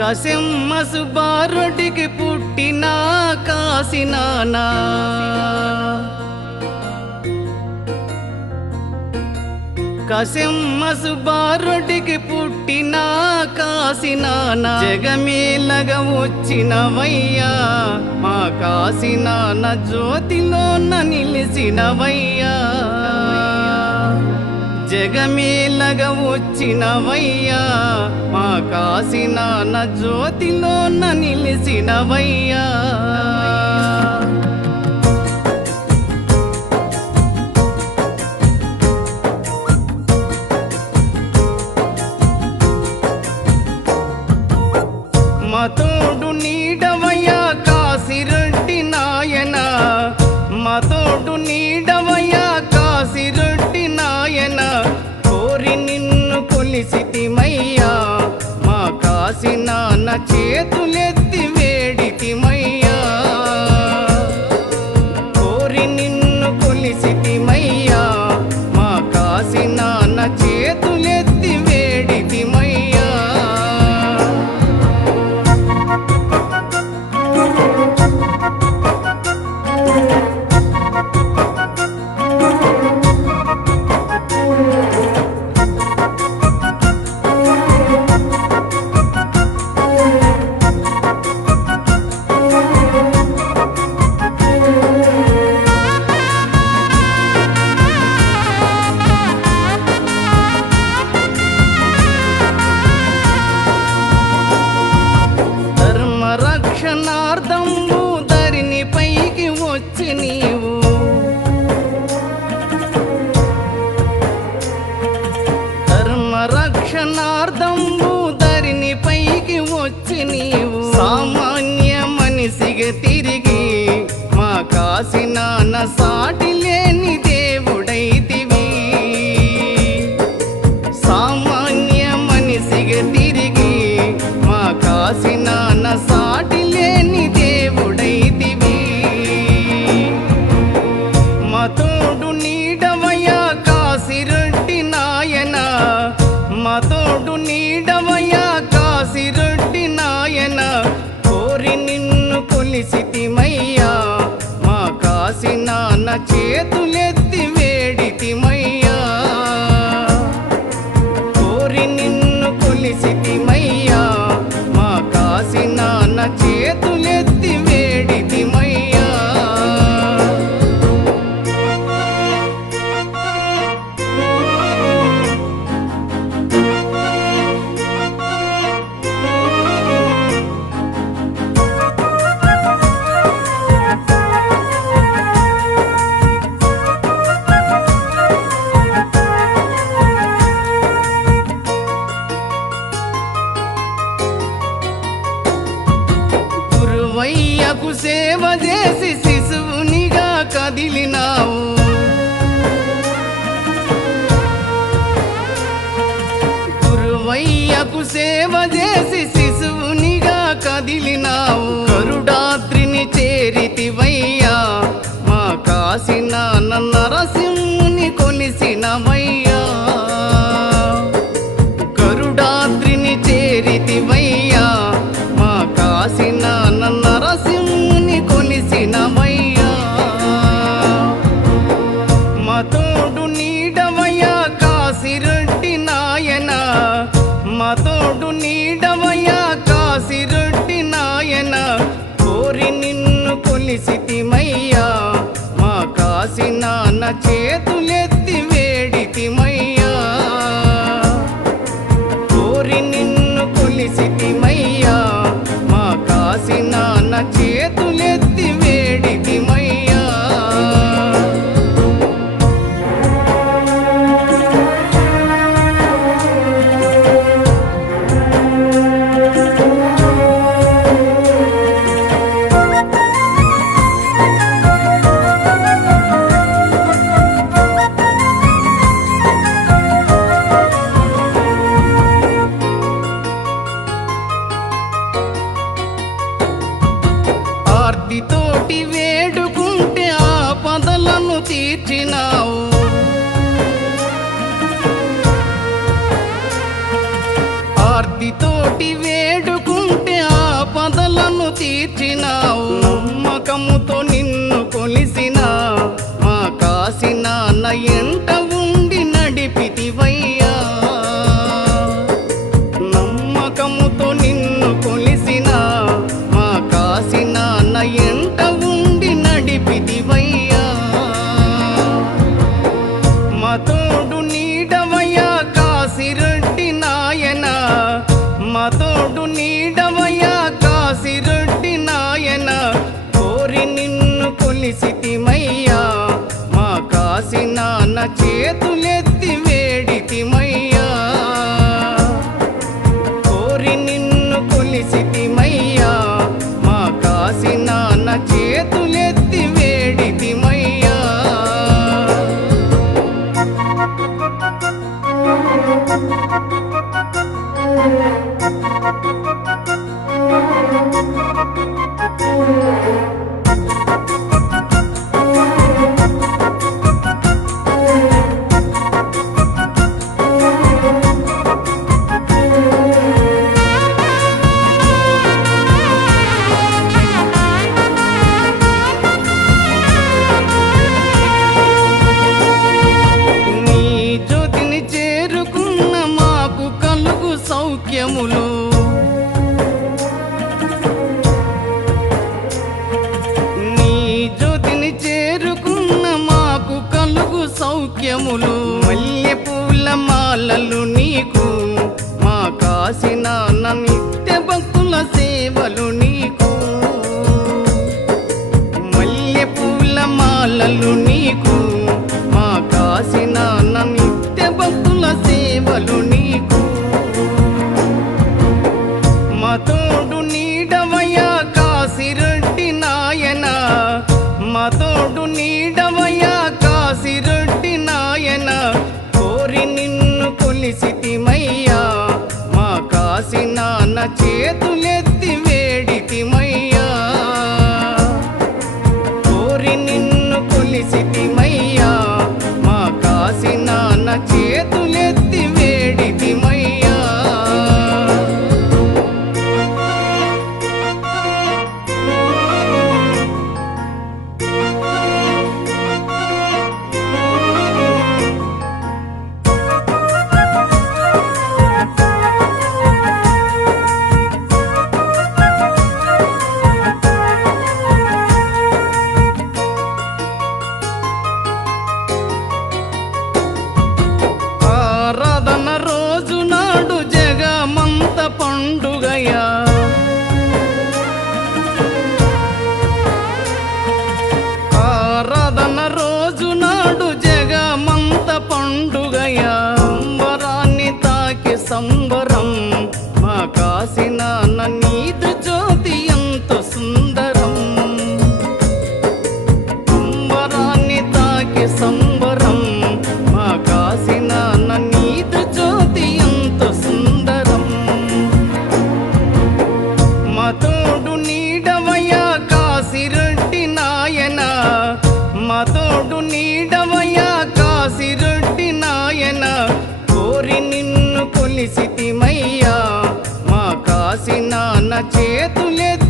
కసెమ్మ సుబ్బారెడ్డికి పుట్టిన కాశీనానా కసెమ్మ సుబ్బారెడ్డికి పుట్టిన కాశీనానా జగమేలగా వచ్చినవయ్యా మా కాశీనానా జ్యోతిలోన నిలిచినవయ్యా జగమేలగా వచ్చినవయ్యా మా కాశీనానా జ్యోతిలోన నిలిచినవయ్యా మతోడు నీడవయ్యా కాశీరెడ్డి నాయన మతోడు నీడవయ్యా కాశీరెడ్డి నాయన కోరి నిన్ను కొలిసితిమయ్యా మా కాశీనానా చేతులెత్తి వేడితిమయ్యా కోరి నిన్ను కొలిసితిమయ్యా మా కాశీనానా చేతులెత్తి వేడితిమయ్యా రక్షణార్థంబు ధరిని పైకి వచ్చి నీవు ధర్మ రక్షణార్థంబు ధరిని పైకి వచ్చి నీవు సామాన్య మనిషిగా తిరిగి మా కాశీనానా సాటి లేని దేవుడైతివి సామాన్య మనిషిగా తిరిగి మా కాశీనానా సాటి లేని దేవుడైతివి మతోడు నీడవయ్యా కాశీరెడ్డి నాయన మతోడు నీడవయ్యా కాశీరెడ్డి నాయన కోరి నిన్ను కొలిసితిమయ్యా మా కాశీనానా చేతులెత్తి వేడితిమయ్యా కోరి నిన్ను కొలిసితిమయ్యా మా కాశీనానా చేతులెత్తి వేడితిమయ్యా గురువయ్యకు సేవ చేసి శిశువునిగా కదిలినావు గురువయ్యకు సేవ చేసి శిశువునిగా కదిలినావు గరుడాద్రిని చేరితివయ్యా మా కాశీనానా నరసింహుని కొలిసినవయ్యా గరుడాద్రిని చేరితివయ్యా మా కాశీనానా నరసింహుని కొలిసినవయ్యా మతోడు నీడవయ్యా కాశీరెడ్డి నాయన మతోడు నీడవయ్యా కాశీరెడ్డి నాయన కోరి నిన్ను కొలిసితిమయ్యా మా కాశీనానా చేతులెత్తి వేడితిమయ్యా కోరి నిన్ను కొలిసితిమయ్యా మా కాశీనానా చేతులెత్తి వేడితిమయ్యా నీ జ్యోతిని చేరుకున్న మాకు కలుగు సౌఖ్యములు. నీ జ్యోతిని చేరుకున్న మాకు కలుగు సౌఖ్యములు. మల్లె పూల మాలలు నీకు మా కాసిన నిత్య భక్తుల సేవలు నీకు. మల్లె పూల మాలలు నీకు మా కాసిన నిత్య భక్తుల సేవలు నీకు. మా తోడు నీడవయ్యా కాశిరెడ్డి నాయన, మా తోడు నీడవయ్యా కాశిరెడ్డి నాయన. కోరి నిన్ను కొలిసితిమయ్యా మా కాసిన చేతులెత్తి వేడితిమయ్యా. కోరి నిన్ను కొలిసితిమయ్యా మా కాసిన చేతులెత్తి వేడితిమయ్యా. ఆరాధన రోజు నాడు జగమంత పండుగయా. ఆరాధన రోజు నాడు జగమంత పండుగయా. సంబరాన్ని తాకి సంబరం మా కాసిన నీదు జ్యోతి ఎంతో సుందరం. సంబరాన్ని తాకి సంబరం మా కాసిన నీదు జ్యోతి ఎంతో సుందరం. మా తోడు నీడవయ్యా కాశిరెడ్డి నాయన, మా తోడు నీడవయ్యా కాశిరెడ్డి నాయన. కోరి నిన్ను కొలిసితిమయ్యా మా కాసిన చేతులెత్తి